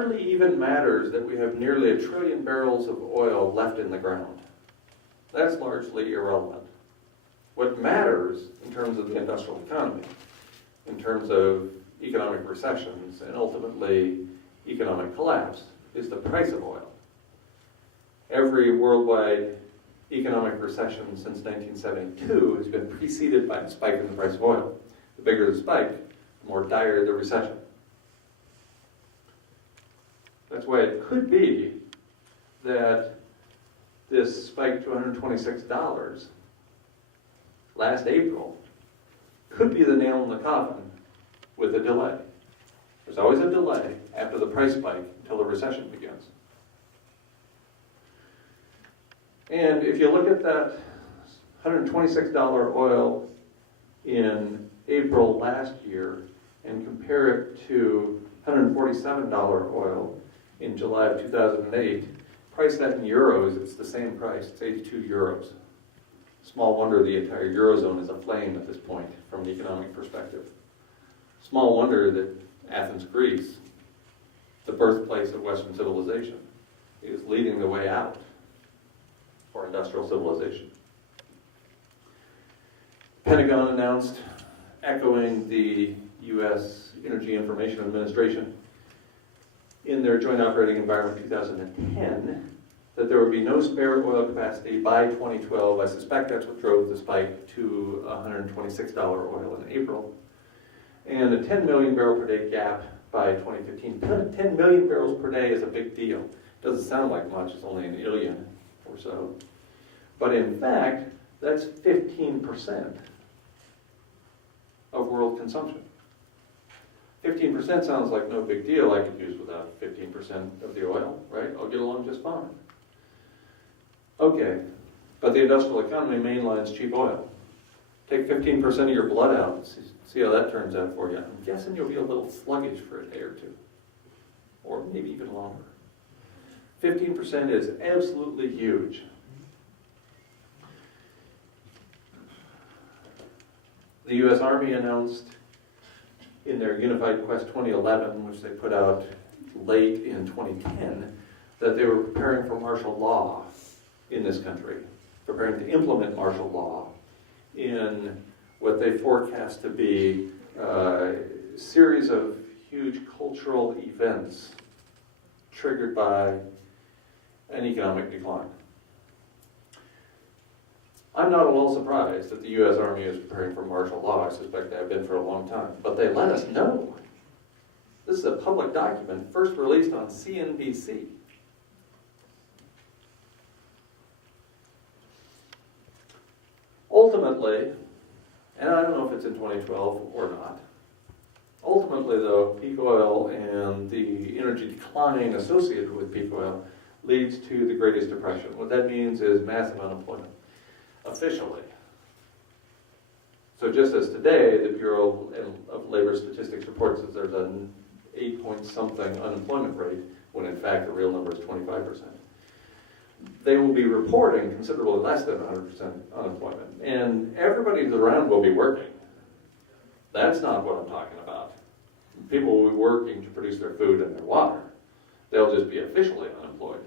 hardly even matters that we have nearly 1 trillion barrels of oil left in the ground. That's largely irrelevant. What matters in terms of the industrial economy, in terms of economic recessions and ultimately economic collapse, is the price of oil. Every worldwide economic recession since 1972 has been preceded by a spike in the price of oil. The bigger the spike, the more dire the recession. That's why it could be that this spike to $126 last April could be the nail in the coffin with a delay. There's always a delay after the price spike until the recession begins. And if you look at that $126 oil in April last year and compare it to $147 oil in July of 2008, price that in euros, it's the same price, it's 82 euros. Small wonder the entire Eurozone is aflame at this point from an economic perspective. Small wonder that Athens, Greece, the birthplace of Western civilization, is leading the way out for industrial civilization. Pentagon announced, echoing the U.S. Energy Information Administration, in their Joint Operating Environment 2010, that there would be no spare oil capacity by 2012. I suspect that's what drove the spike to $126 oil in April. And a 10 million barrel per day gap by 2015. 10 million barrels per day is a big deal. Doesn't sound like much, it's only an illion or so. But in fact, that's 15% of world consumption. 15% sounds like no big deal. I could use without 15% of the oil, right? I'll get along just fine. Okay, but the industrial economy mainlines cheap oil. Take 15% of your blood out and see how that turns out for you. I'm guessing you'll be a little sluggish for a day or two, or maybe even longer. 15% is absolutely huge. The U.S. Army announced in their Unified Quest 2011, which they put out late in 2010, that they were preparing for martial law in this country, preparing to implement martial law in what they forecast to be a series of huge cultural events triggered by an economic decline. I'm not at all surprised that the U.S. Army is preparing for martial law. I suspect they have been for a long time. But they let us know. This is a public document, first released on CNBC. Ultimately, and I don't know if it's in 2012 or not, ultimately though, peak oil and the energy decline associated with peak oil leads to the Greatest Depression. What that means is massive unemployment. Officially. So just as today, the Bureau of Labor Statistics reports that there's an 8-point-something unemployment rate, when in fact the real number is 25%. They will be reporting considerably less than 100% unemployment. And everybody around will be working. That's not what I'm talking about. People will be working to produce their food and their water. They'll just be officially unemployed.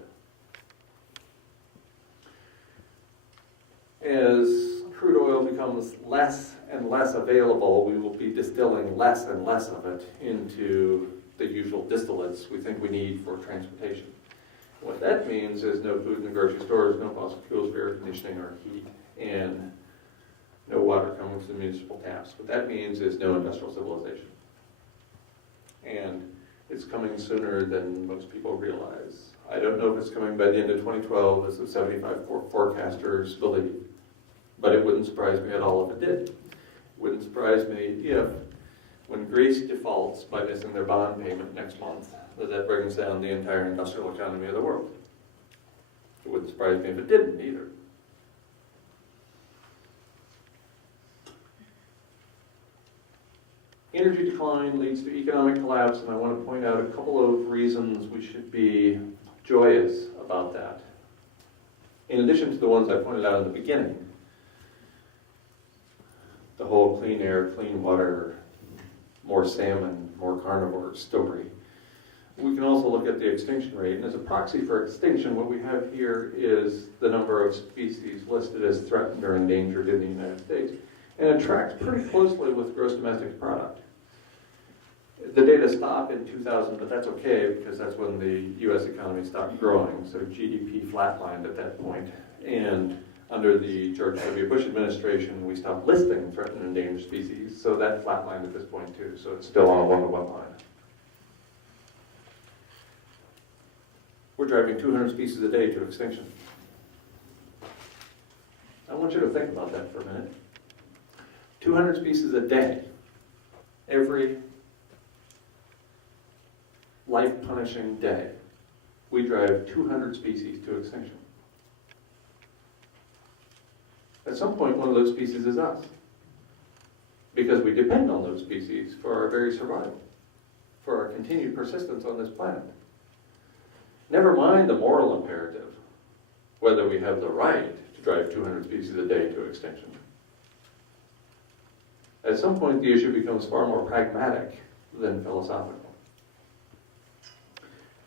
As crude oil becomes less and less available, we will be distilling less and less of it into the usual distillates we think we need for transportation. What that means is no food in the grocery stores, no fossil fuels for air conditioning or heat, and no water coming from the municipal taps. What that means is no industrial civilization. And it's coming sooner than most people realize. I don't know if it's coming by the end of 2012, as the 75 forecasters believe. But it wouldn't surprise me at all if it did. It wouldn't surprise me if, when Greece defaults by missing their bond payment next month, that brings down the entire industrial economy of the world. It wouldn't surprise me if it didn't either. Energy decline leads to economic collapse, and I want to point out a couple of reasons we should be joyous about that. In addition to the ones I pointed out in the beginning, the whole clean air, clean water, more salmon, more carnivore story. We can also look at the extinction rate, and as a proxy for extinction, what we have here is the number of species listed as threatened or endangered in the United States, and it tracks pretty closely with gross domestic product. The data stopped in 2000, but that's okay because that's when the U.S. economy stopped growing, so GDP flatlined at that point. And under the George W. Bush administration, we stopped listing threatened and endangered species, so that flatlined at this point too, so it's still on a one-to-one line. We're driving 200 species a day to extinction. I want you to think about that for a minute. 200 species a day. Every life-punishing day, we drive 200 species to extinction. At some point, one of those species is us, because we depend on those species for our very survival, for our continued persistence on this planet. Never mind the moral imperative, whether we have the right to drive 200 species a day to extinction. At some point, the issue becomes far more pragmatic than philosophical.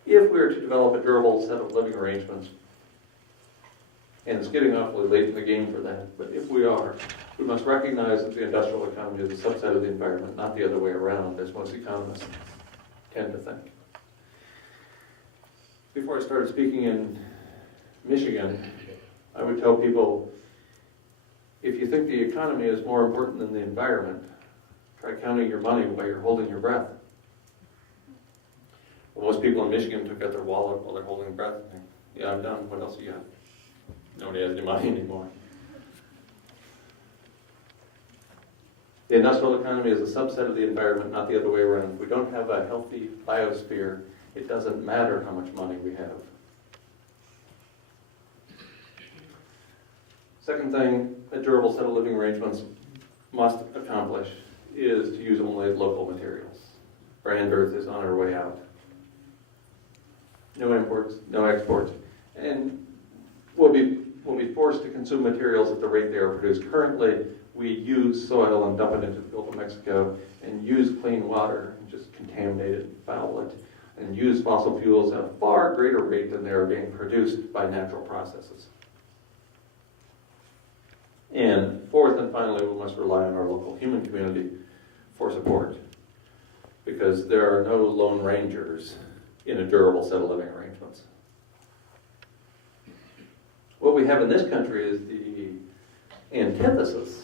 If we are to develop a durable set of living arrangements, and it's getting awfully late in the game for that, but if we are, we must recognize that the industrial economy is a subset of the environment, not the other way around, as most economists tend to think. Before I started speaking in Michigan, I would tell people, if you think the economy is more important than the environment, try counting your money while you're holding your breath. Well, most people in Michigan took out their wallet while they're holding breath. Yeah, I'm done. What else you got? Nobody has any money anymore. The industrial economy is a subset of the environment, not the other way around. If we don't have a healthy biosphere, it doesn't matter how much money we have. Second thing a durable set of living arrangements must accomplish is to use only local materials. Brand earth is on our way out. No imports, no exports. And we'll be forced to consume materials at the rate they are produced. Currently, we use soil and dump it into the Gulf of Mexico and use clean water and just contaminate it, foul it, and use fossil fuels at a far greater rate than they are being produced by natural processes. And fourth and finally, we must rely on our local human community for support, because there are no lone rangers in a durable set of living arrangements. What we have in this country is the antithesis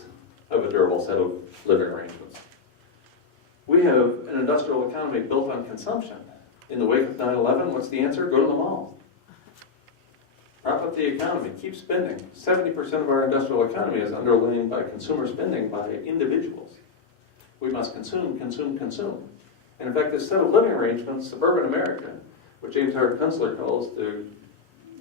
of a durable set of living arrangements. We have an industrial economy built on consumption. In the wake of 9/11, what's the answer? Go to the mall. Prop up the economy, keep spending. 70% of our industrial economy is underlain by consumer spending by individuals. We must consume, consume, consume. And in fact, this set of living arrangements, suburban America, what James Howard Kunstler calls the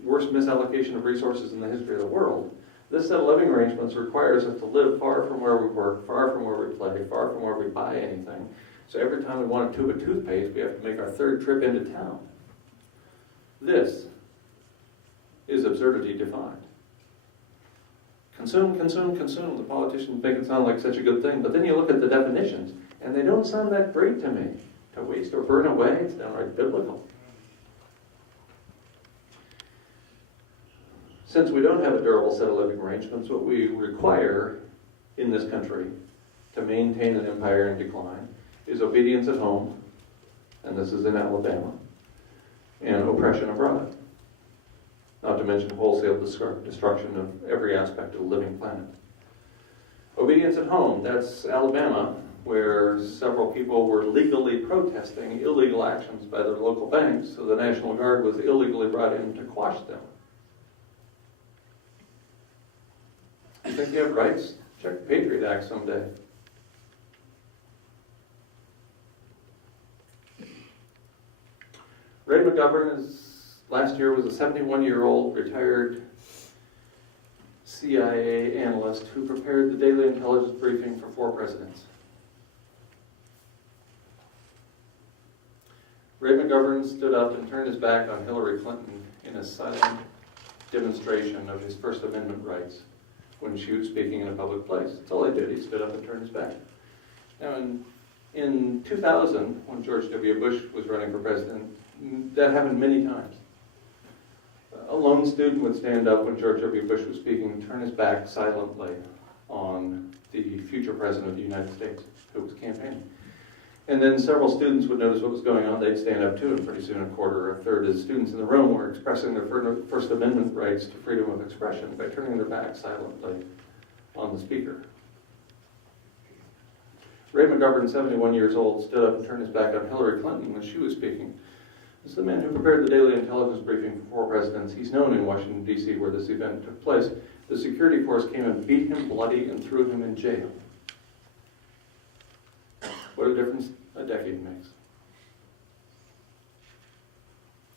worst misallocation of resources in the history of the world, this set of living arrangements requires us to live far from where we work, far from where we play, far from where we buy anything. So every time we want a tube of toothpaste, we have to make our third trip into town. This is absurdity defined. Consume, consume, consume. The politicians make it sound like such a good thing, but then you look at the definitions, and they don't sound that great to me. To waste or burn away, it's downright biblical. Since we don't have a durable set of living arrangements, what we require in this country to maintain an empire in decline is obedience at home, and this is in Alabama, and oppression abroad. Not to mention wholesale destruction of every aspect of the living planet. Obedience at home, that's Alabama, where several people were legally protesting illegal actions by their local banks, so the National Guard was illegally brought in to quash them. You think you have rights? Check the Patriot Act someday. Ray McGovern last year was a 71-year-old retired CIA analyst who prepared the daily intelligence briefing for 4 presidents. Ray McGovern stood up and turned his back on Hillary Clinton in a silent demonstration of his First Amendment rights when she was speaking in a public place. That's all he did. He stood up and turned his back. Now, in 2000, when George W. Bush was running for president, That happened many times. A lone student would stand up when George W. Bush was speaking and turn his back silently on the future president of the United States who was campaigning. And then several students would notice what was going on. They'd stand up too, and pretty soon a quarter or a third of the students in the room were expressing their First Amendment rights to freedom of expression by turning their back silently on the speaker. Ray McGovern, 71 years old, stood up and turned his back on Hillary Clinton when she was speaking. This is the man who prepared the daily intelligence briefing for 4 presidents. He's known in Washington, D.C., where this event took place. The security force came and beat him bloody and threw him in jail. What a difference a decade makes.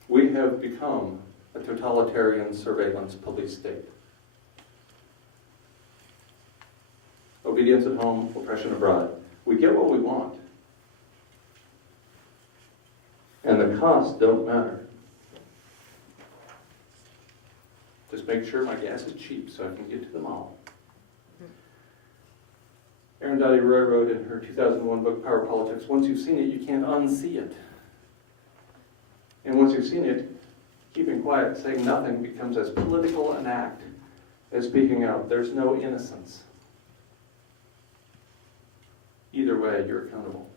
We have become a totalitarian surveillance police state. Obedience at home, oppression abroad. We get what we want. And the costs don't matter. Just make sure my gas is cheap so I can get to the mall. Erin Dottie Roy wrote in her 2001 book, Power Politics, once you've seen it, you can't unsee it. And once you've seen it, keeping quiet, saying nothing, becomes as political an act as speaking out. There's no innocence. Either way, you're accountable.